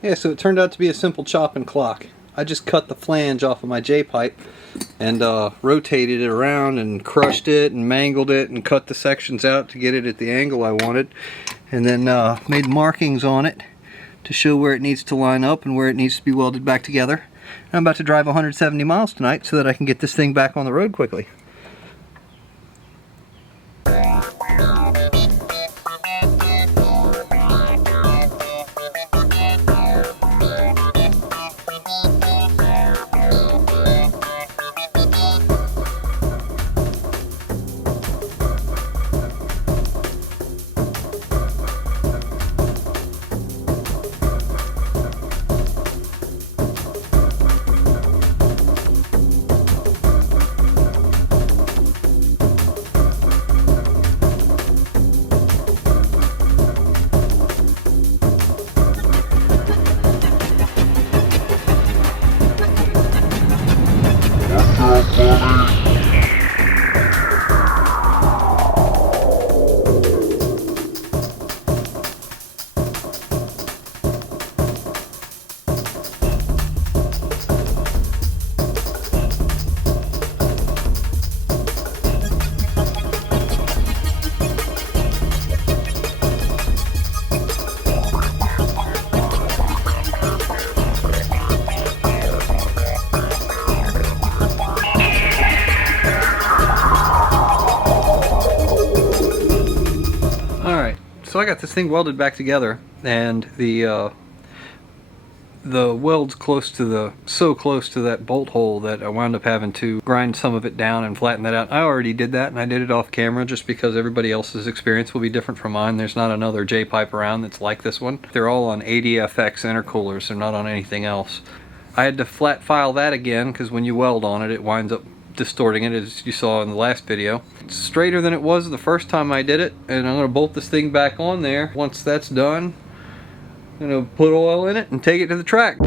Yeah, so it turned out to be a simple chop and clock. I just cut the flange off of my J-pipe and rotated it around and crushed it and mangled it and cut the sections out to get it at the angle I wanted, and then made markings on it to show where it needs to line up and where it needs to be welded back together. I'm about to drive 170 miles tonight so that I can get this thing back on the road quickly. So I got this thing welded back together, and the weld's so close to that bolt hole that I wound up having to grind some of it down and flatten that out. I already did that, and I did it off camera just because everybody else's experience will be different from mine. There's not another J-pipe around that's like this one. They're all on ADFX intercoolers. They're not on anything else. I had to flat file that again because when you weld on it, it winds up distorting it, as you saw in the last video. It's straighter than it was the first time I did it, and I'm going to bolt this thing back on there. Once that's done, I'm going to put oil in it and take it to the track.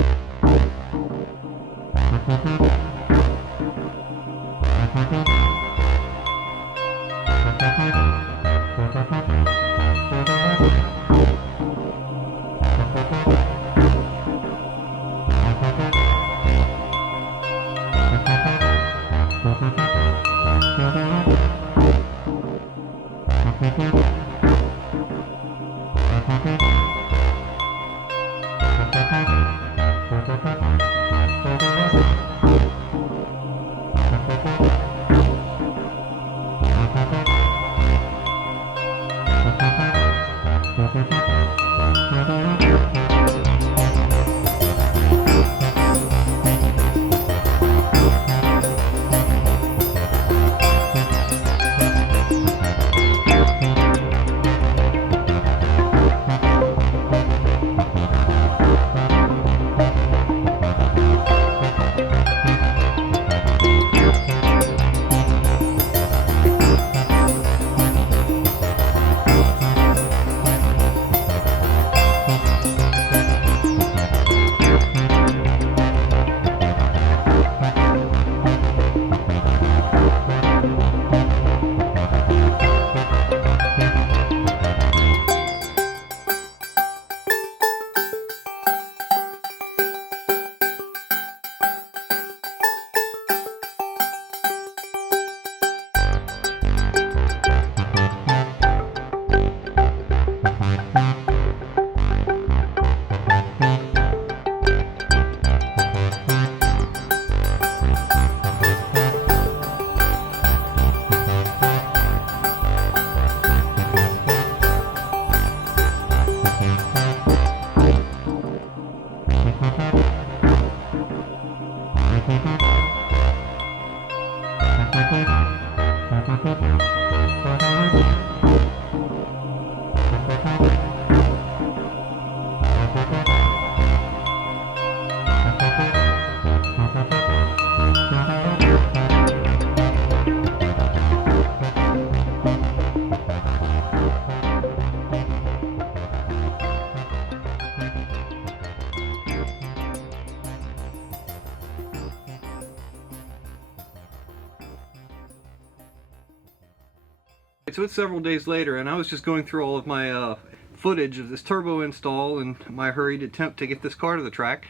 So it's several days later, and I was just going through all of my footage of this turbo install in my hurried attempt to get this car to the track,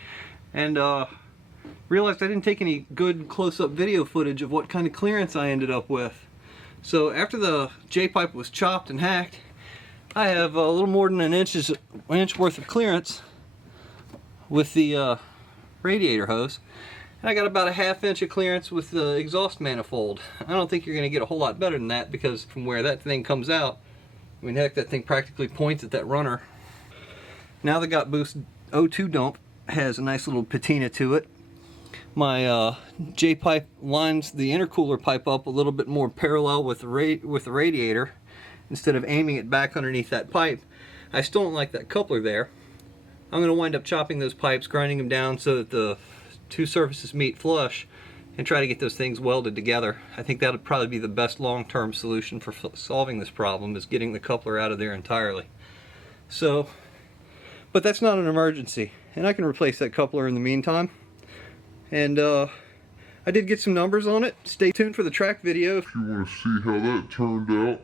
and realized I didn't take any good close-up video footage of what kind of clearance I ended up with. So after the J-pipe was chopped and hacked, I have a little more than an inch worth of clearance with the radiator hose. And I got about a ½ inch of clearance with the exhaust manifold. I don't think you're going to get a whole lot better than that, because from where that thing comes out, I mean, heck, that thing practically points at that runner. Now the Got Boost O2 dump has a nice little patina to it. My J-pipe lines the intercooler pipe up a little bit more parallel with the radiator instead of aiming it back underneath that pipe. I still don't like that coupler there. I'm going to wind up chopping those pipes, grinding them down so that the two surfaces meet flush, and try to get those things welded together. I think that would probably be the best long-term solution for solving this problem, is getting the coupler out of there entirely. So, but that's not an emergency, and I can replace that coupler in the meantime. And I did get some numbers on it. Stay tuned for the track video. If you want to see how that turned out.